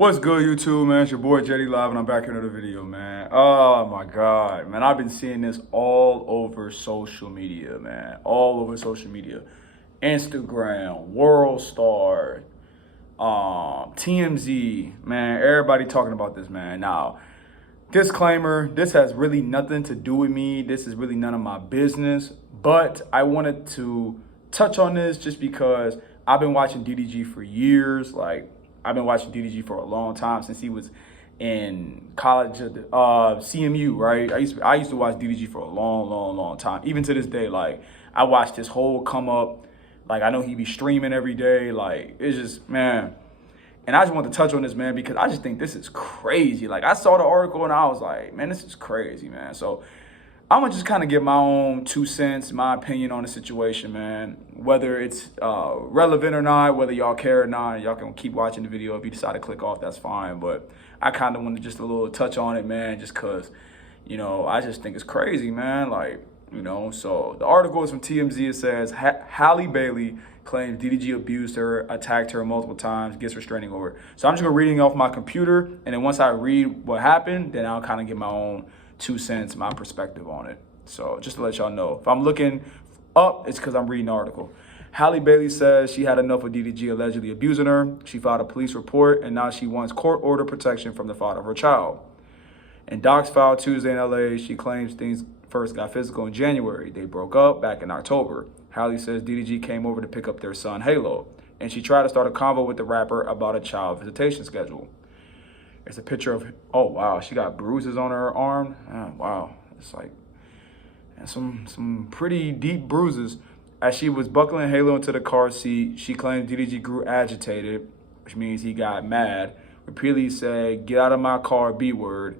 What's good, YouTube, man? It's your boy Jetty Live, and I'm back in another video, man. Oh my God, man! I've been seeing this all over social media, man. All over social media, Instagram, World Star, TMZ, man. Everybody talking about this, man. Now, disclaimer: this has really nothing to do with me. This is really none of my business. But I wanted to touch on this just because I've been watching DDG for years, I've been watching DDG for a long time, since he was in college at CMU, right? I used to watch DDG for a long time. Even to this day, I watched his whole come up. I know he be streaming every day. It's just, man. And I just want to touch on this, man, because I just think this is crazy. I saw the article and I was like, man, this is crazy, man. So I'm going to just kind of give my own 2 cents, my opinion on the situation, man. Whether it's relevant or not, whether y'all care or not, y'all can keep watching the video. If you decide to click off, that's fine. But I kind of want to just a little touch on it, man, just because, I just think it's crazy, man. So the article is from TMZ. It says, Halle Bailey claims DDG abused her, attacked her multiple times, gets restraining order. So I'm just going to reading off my computer. And then once I read what happened, then I'll kind of give my own 2 cents, my perspective on it. So just to let y'all know, if I'm looking up, it's because I'm reading the article. Halle Bailey says she had enough of DDG allegedly abusing her. She filed a police report, and now she wants court order protection from the father of her child. In docs filed Tuesday in LA, she claims things first got physical in January. They broke up back in October. Halle says DDG came over to pick up their son, Halo, and she tried to start a convo with the rapper about a child visitation schedule. It's a picture of, oh, wow, she got bruises on her arm. Oh, wow, it's and some pretty deep bruises. As she was buckling Halo into the car seat, she claimed DDG grew agitated, which means he got mad, repeatedly said, "Get out of my car, B word."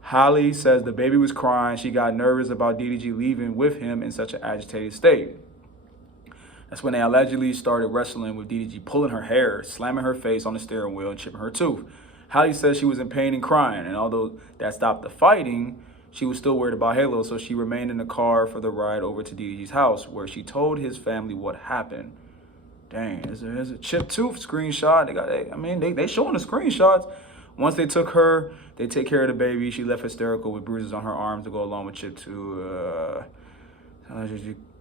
Halle says the baby was crying. She got nervous about DDG leaving with him in such an agitated state. That's when they allegedly started wrestling, with DDG pulling her hair, slamming her face on the steering wheel, and chipping her tooth. Halle says she was in pain and crying, and although that stopped the fighting, she was still worried about Halo, so she remained in the car for the ride over to DDG's house, where she told his family what happened. Dang, there's a chipped tooth screenshot. They showing the screenshots. Once they took her, they take care of the baby. She left hysterical with bruises on her arms to go along with chipped tooth.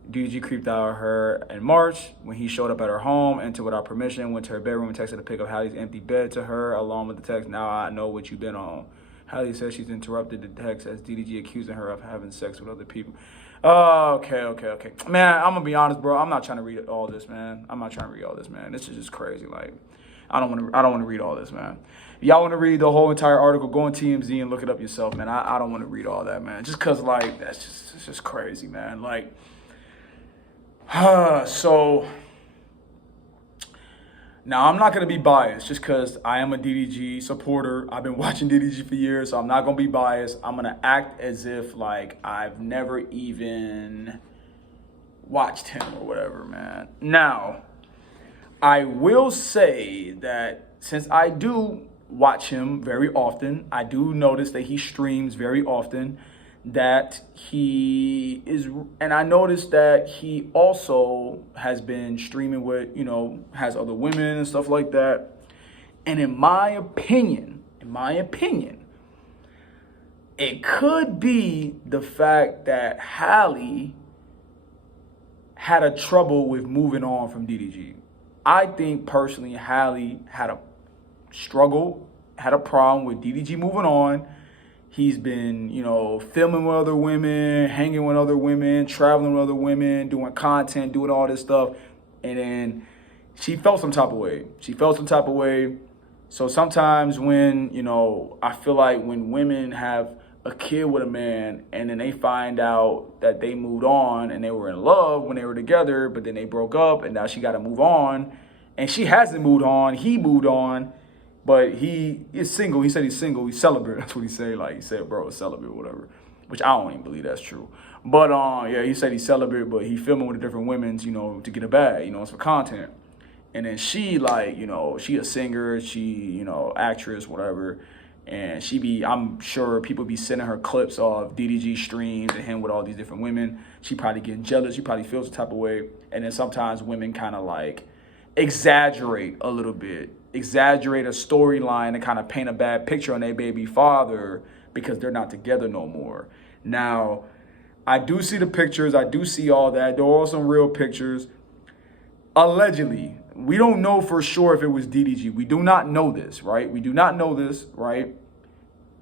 DDG creeped out of her in March when he showed up at her home, entered without permission, went to her bedroom and texted to pick up Halle's empty bed to her, along with the text, "Now I know what you've been on." Halle says she's interrupted the text as DDG accusing her of having sex with other people. Okay. Man, I'm going to be honest, bro. I'm not trying to read all this, man. This is just crazy. I don't want to read all this, man. If y'all want to read the whole entire article, go on TMZ and look it up yourself, man. I don't want to read all that, man. Just because, it's just crazy, man. So now I'm not going to be biased just because I am a DDG supporter. I've been watching DDG for years, so I'm not going to be biased. I'm going to act as if I've never even watched him or whatever, man. Now, I will say that since I do watch him very often, I do notice that he streams very often, that he is, and I noticed that he also has been streaming with, has other women and stuff like that. And in my opinion, it could be the fact that Halle had a trouble with moving on from DDG. I think personally, Halle had a struggle, had a problem with DDG moving on. He's been, filming with other women, hanging with other women, traveling with other women, doing content, doing all this stuff. And then she felt some type of way. So sometimes when, I feel like when women have a kid with a man and then they find out that they moved on and they were in love when they were together, but then they broke up and now she got to move on. And she hasn't moved on. He moved on. But he is single. He said he's single. He's celibate. That's what he said. He said, bro, it's celibate or whatever. Which I don't even believe that's true. But, yeah, he said he's celibate, but he filming with different women, to get a bag. It's for content. And then she, she a singer. She, actress, whatever. And I'm sure people be sending her clips of DDG streams and him with all these different women. She probably getting jealous. She probably feels the type of way. And then sometimes women kind of, exaggerate a little bit exaggerate a storyline and kind of paint a bad picture on their baby father because they're not together no more. Now, I do see the pictures. I do see all that. There are some real pictures. Allegedly, we don't know for sure if it was DDG. We do not know this, right? We do not know this, right?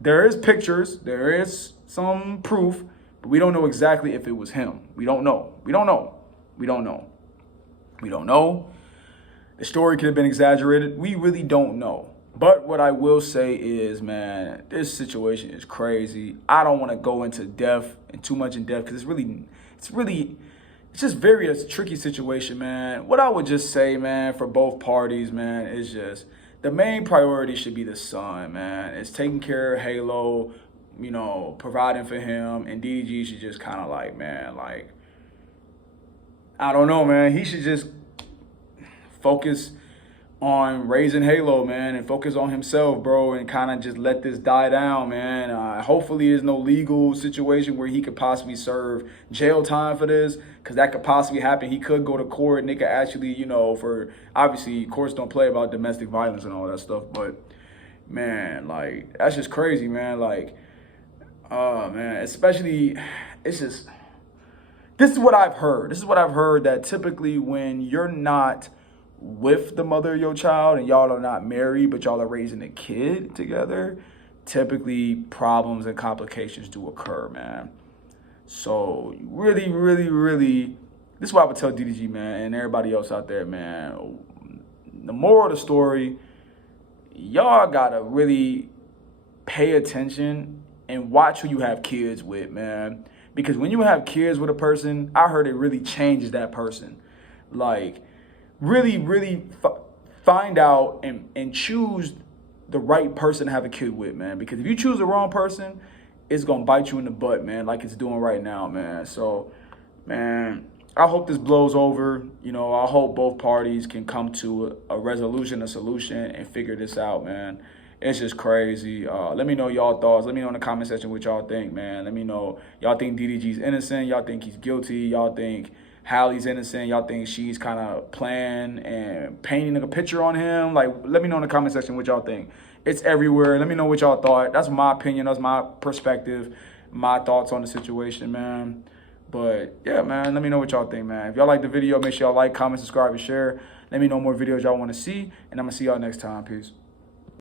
There is pictures. There is some proof, but we don't know exactly if it was him. We don't know. We don't know. We don't know. We don't know. The story could have been exaggerated. We really don't know. But what I will say is, man, this situation is crazy. I don't want to go into depth and too much in depth because it's just a tricky situation, man. What I would just say, man, for both parties, man, is just the main priority should be the son, man. It's taking care of Halo, you know, providing for him, and DDG should just kind of like, man, like, I don't know, man. He should just focus on raising Halo, man, and focus on himself, bro, and kind of just let this die down, man. Hopefully there's no legal situation where he could possibly serve jail time for this, because that could possibly happen. He could go to court, and they could actually, you know, for obviously courts don't play about domestic violence and all that stuff, but man, like, that's just crazy, man. Like, man, especially, it's just, this is what I've heard. This is what I've heard, that typically when you're not with the mother of your child and y'all are not married, but y'all are raising a kid together, typically problems and complications do occur, man. So really, really, really, this is what I would tell DDG, man, and everybody else out there, man. The moral of the story, y'all gotta really pay attention and watch who you have kids with, man. Because when you have kids with a person, I heard it really changes that person. Like, really, really find out and choose the right person to have a kid with, man. Because if you choose the wrong person, it's going to bite you in the butt, man, like it's doing right now, man. So, man, I hope this blows over. You know, I hope both parties can come to a resolution, a solution, and figure this out, man. It's just crazy. Let me know y'all thoughts. Let me know in the comment section what y'all think, man. Let me know. Y'all think DDG's innocent? Y'all think he's guilty? Y'all think Halle's innocent? Y'all think she's kind of playing and painting a picture on him? Like, let me know in the comment section what y'all think. It's everywhere. Let me know what y'all thought. That's my opinion. That's my perspective, my thoughts on the situation, man. But, yeah, man, let me know what y'all think, man. If y'all like the video, make sure y'all like, comment, subscribe, and share. Let me know more videos y'all want to see, and I'm going to see y'all next time. Peace.